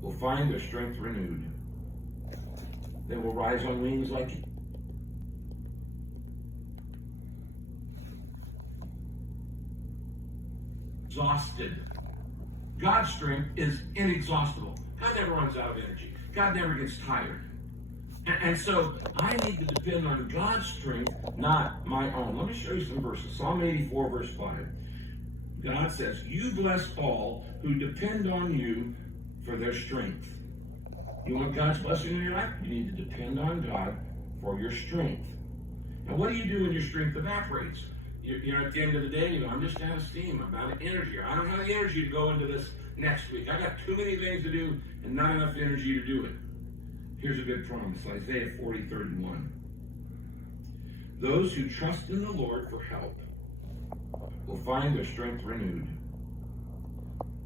will find their strength renewed. They will rise on wings like exhausted. God's strength is inexhaustible. God never runs out of energy. God never gets tired. And so I need to depend on God's strength, not my own. Let me show you some verses. Psalm 84, verse 5. God says, you bless all who depend on you for their strength. You want God's blessing in your life? You need to depend on God for your strength. Now, what do you do when your strength evaporates? You're at the end of the day, I'm just out of steam. I'm out of energy. I don't have the energy to go into this next week. I got too many things to do and not enough energy to do it. Here's a good promise, Isaiah 40:31. Those who trust in the Lord for help will find their strength renewed.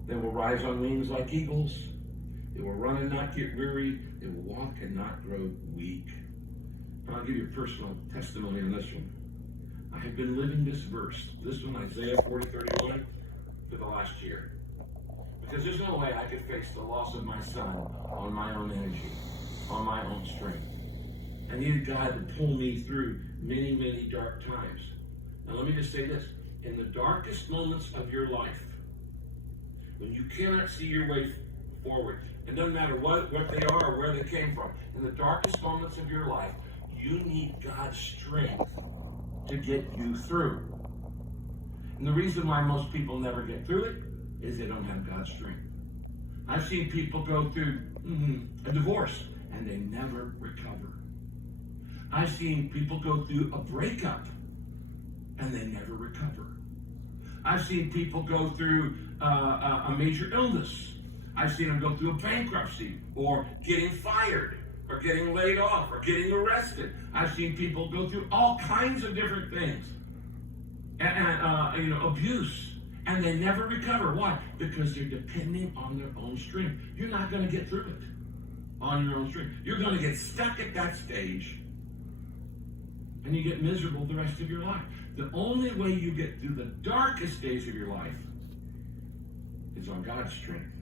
They will rise on wings like eagles. They will run and not get weary. They will walk and not grow weak. And I'll give you a personal testimony on this one. I have been living this verse, this one, Isaiah 40:31, for the last year. Because there's no way I could face the loss of my son on my own energy, on my own strength. I needed God to pull me through many, many dark times. Now let me just say this. In the darkest moments of your life, when you cannot see your way forward, it doesn't matter what they are or where they came from. In the darkest moments of your life, you need God's strength to get you through. And the reason why most people never get through it is they don't have God's strength. I've seen people go through a divorce and they never recover. I've seen people go through a breakup and they never recover. I've seen people go through a major illness. I've seen them go through a bankruptcy or getting fired or getting laid off or getting arrested. I've seen people go through all kinds of different things and abuse, and they never recover. Why? Because they're depending on their own strength. You're not going to get through it on your own strength. You're going to get stuck at that stage, and you get miserable the rest of your life. The only way you get through the darkest days of your life is on God's strength.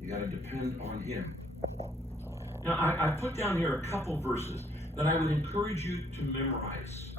You got to depend on Him. Now, I put down here a couple verses that I would encourage you to memorize.